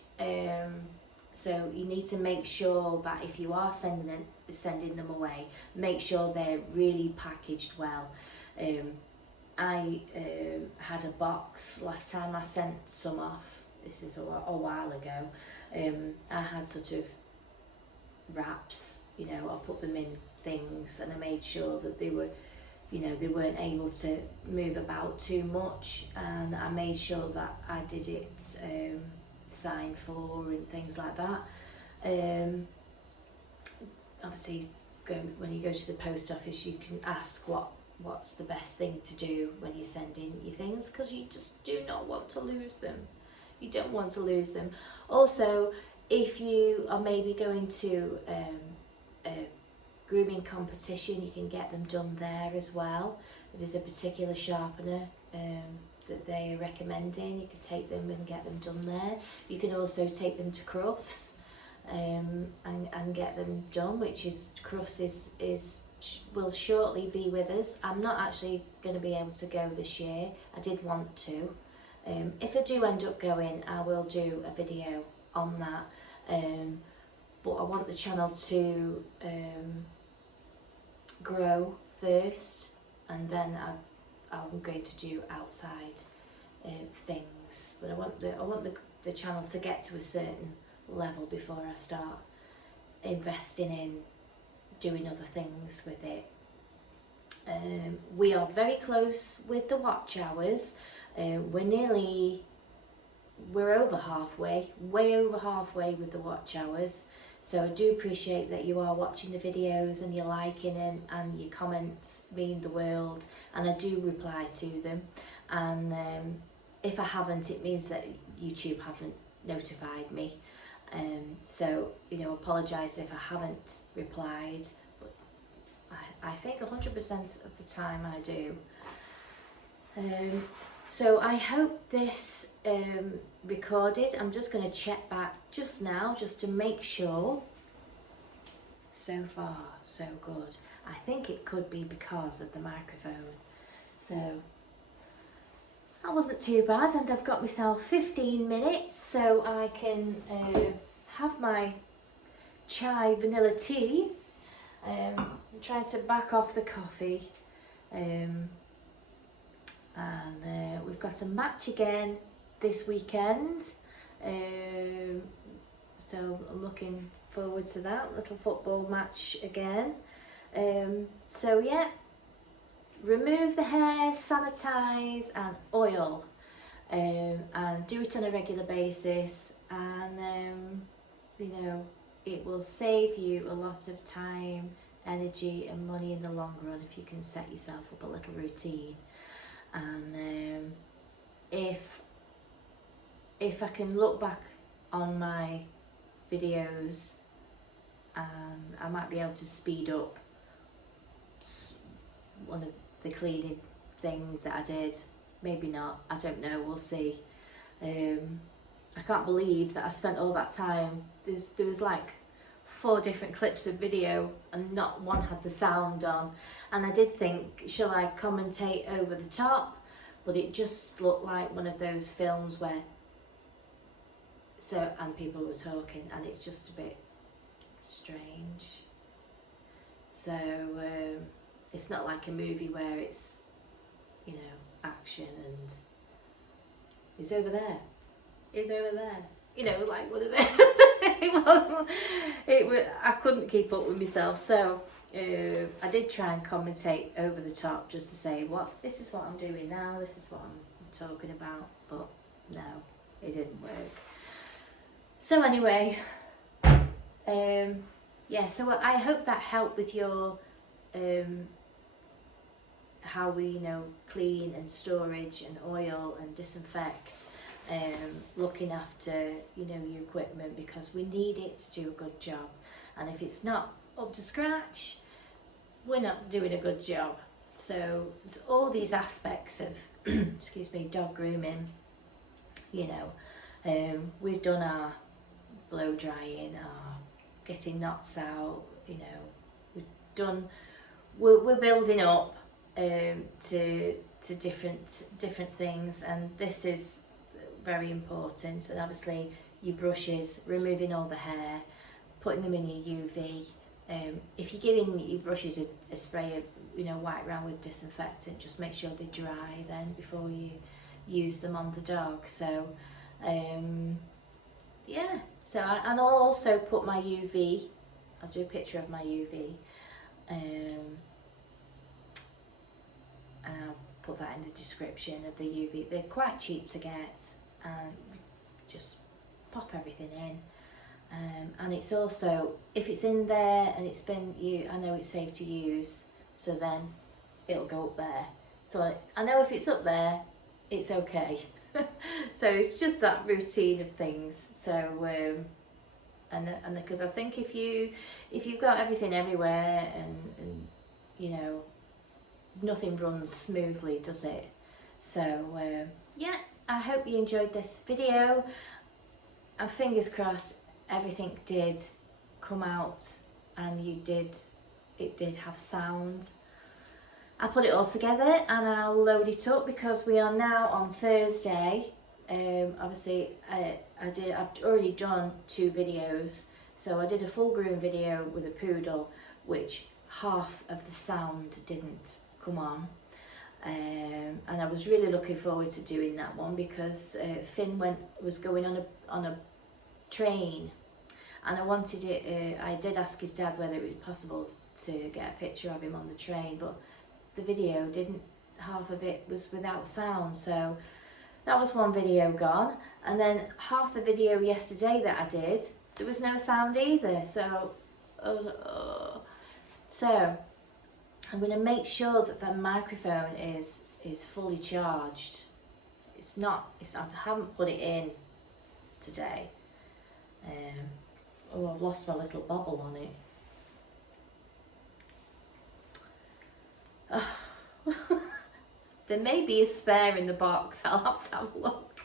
so you need to make sure that if you are sending them away, make sure they're really packaged well. I had a box last time I sent some off. This is a while ago. I had sort of wraps, I put them in things, and I made sure that they were, they weren't able to move about too much, and I made sure that I did it signed for and things like that. Obviously, when you go to the post office, you can ask what's the best thing to do when you're sending your things, because you just do not want to lose them. You don't want to lose them. Also, if you are maybe going to a grooming competition, you can get them done there as well. If there's a particular sharpener that they are recommending, you can take them and get them done there. You can also take them to Crufts and get them done, which is, Crufts is will shortly be with us. I'm not actually going to be able to go this year. I did want to. If I do end up going, I will do a video on that. But I want the channel to grow first, and then I'm going to do outside things. But I want the channel to get to a certain level before I start investing in doing other things with it. We are very close with the watch hours. We're over halfway, way over halfway with the watch hours. So I do appreciate that you are watching the videos and you're liking it, and your comments mean the world, and I do reply to them. And if I haven't, it means that YouTube haven't notified me. So, you know, apologise if I haven't replied, but I think 100% of the time I do. So I hope this recorded. I'm just going to check back just now just to make sure. So far, so good. I think it could be because of the microphone. So that wasn't too bad, and I've got myself 15 minutes so I can have my chai vanilla tea. I'm trying to back off the coffee. And we've got a match again this weekend, so I'm looking forward to that little football match again. So yeah, remove the hair, sanitize and oil, and do it on a regular basis, and you know, it will save you a lot of time, energy and money in the long run if you can set yourself up a little routine. And if I can look back on my videos, I might be able to speed up one of the cleaning thing that I did. Maybe not, I don't know, we'll see. I can't believe that I spent all that time. There was like 4 different clips of video and not one had the sound on, and I did think, shall I commentate over the top, but it just looked like one of those films where and people were talking, and it's just a bit strange. So it's not like a movie where it's, you know, action and it's over there, you know, like one of those. I couldn't keep up with myself, so I did try and commentate over the top just to say, this is what I'm doing now, this is what I'm talking about, but no, it didn't work. So anyway, yeah, so I hope that helped with your how we, you know, clean and storage and oil and disinfect, looking after, you know, your equipment, because we need it to do a good job. And if it's not up to scratch, we're not doing a good job. So it's all these aspects of excuse me, dog grooming. You know, we've done our blow drying, our getting knots out, you know, we're building up to different things, and this is very important. And obviously your brushes, removing all the hair, putting them in your UV. If you're giving your brushes a spray of, you know, wipe around with disinfectant, just make sure they're dry then before you use them on the dog. So yeah, so and I'll also put my UV, I'll do a picture of my UV, and I'll put that in the description of the UV. They're quite cheap to get, and just pop everything in. And it's also, if it's in there and it's been, I know it's safe to use, so then it'll go up there. So I know if it's up there, it's okay. So it's just that routine of things. So and because I think if you've got everything everywhere and you know, nothing runs smoothly, does it? So yeah, I hope you enjoyed this video, and fingers crossed everything did come out and you did it did have sound. I put it all together and I'll load it up because we are now on Thursday. Obviously I've already done 2 videos. So I did a full groom video with a poodle, which half of the sound didn't come on. And I was really looking forward to doing that one because Finn was going on a train, and I wanted it. I did ask his dad whether it was possible to get a picture of him on the train, but the video didn't. Half of it was without sound, so that was one video gone. And then half the video yesterday that I did, there was no sound either. So I was like, oh. So I'm going to make sure that the microphone is fully charged. I haven't put it in today. Oh, I've lost my little bobble on it. Oh. There may be a spare in the box. I'll have to have a look.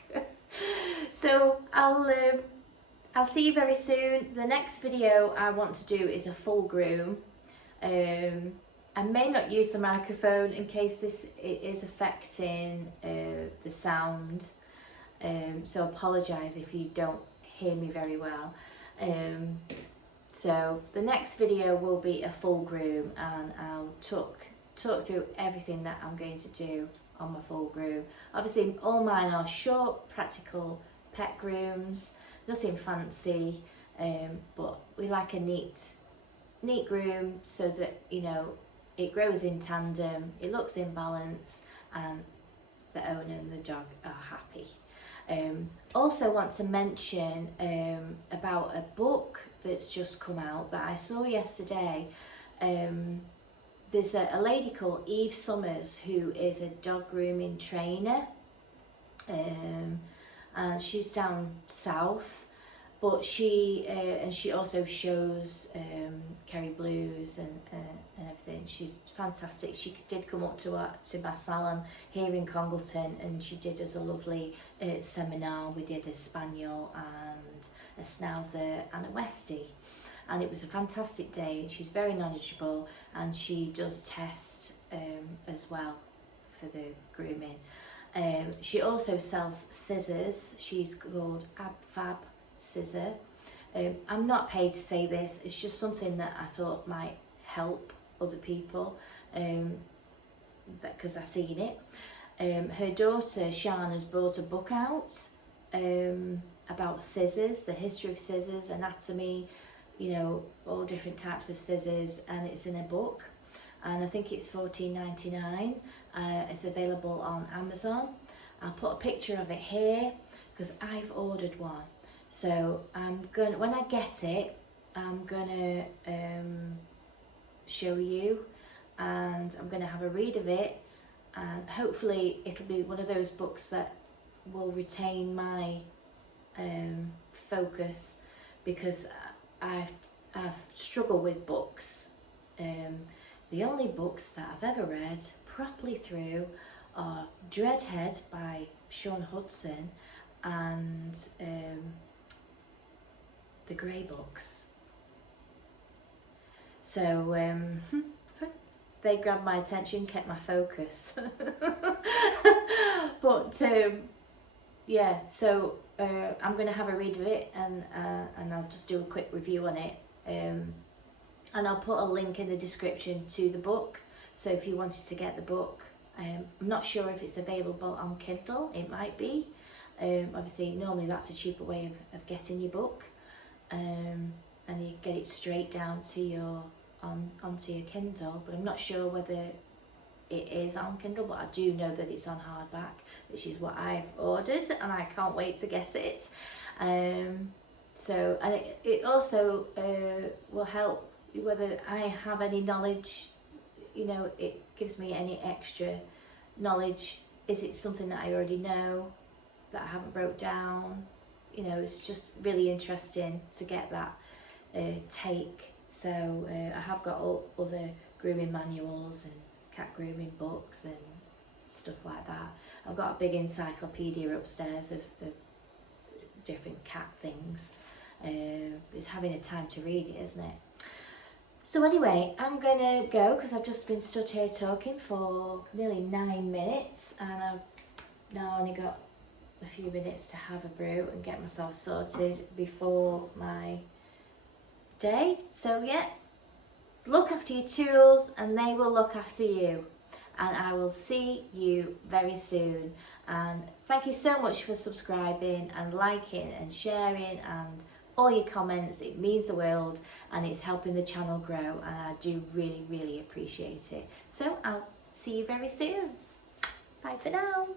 So I'll see you very soon. The next video I want to do is a full groom. I may not use the microphone in case it is affecting the sound. So apologise if you don't hear me very well. So the next video will be a full groom, and I'll talk through everything that I'm going to do on my full groom. Obviously all mine are short, practical pet grooms, nothing fancy, but we like a neat groom so that, you know, it grows in tandem, it looks in balance, and the owner and the dog are happy. Also want to mention about a book that's just come out that I saw yesterday. There's a lady called Eve Summers who is a dog grooming trainer, and she's down south, but she also shows Kerry Blues and everything. She's fantastic. She did come up to my salon here in Congleton, and she did us a lovely seminar. We did a Spaniel and a Schnauzer and a Westie. And it was a fantastic day. She's very knowledgeable, and she does test as well for the grooming. She also sells scissors. She's called Fab Scissor. I'm not paid to say this. It's just something that I thought might help other people, because I've seen it. Her daughter Sian has brought a book out about scissors, the history of scissors, anatomy, you know, all different types of scissors, and it's in a book, and I think it's $14.99. It's available on Amazon. I'll put a picture of it here because I've ordered one. So when I get it, I'm gonna show you, and I'm gonna have a read of it, and hopefully it'll be one of those books that will retain my focus, because I've struggled with books. The only books that I've ever read properly through are Dreadhead by Sean Hudson and the Grey books. So they grabbed my attention, kept my focus. But yeah, so I'm going to have a read of it, and I'll just do a quick review on it. And I'll put a link in the description to the book, so if you wanted to get the book, I'm not sure if it's available on Kindle. It might be. Obviously normally that's a cheaper way of getting your book, and you get it straight down to onto your Kindle, but I'm not sure whether it is on Kindle, but I do know that it's on hardback, which is what I've ordered, and I can't wait to get it. So, and it also will help whether I have any knowledge, you know, it gives me any extra knowledge. Is it something that I already know that I haven't wrote down? You know, it's just really interesting to get that take. So I have got all other grooming manuals and cat grooming books and stuff like that. I've got a big encyclopedia upstairs of different cat things. It's having a time to read it, isn't it? So anyway, I'm gonna go because I've just been stood here talking for nearly 9 minutes, and I've now only got a few minutes to have a brew and get myself sorted before my day. So yeah, look after your tools and they will look after you. And I will see you very soon. And thank you so much for subscribing and liking and sharing and all your comments. It means the world and it's helping the channel grow, and I do really, really appreciate it. So I'll see you very soon. Bye for now.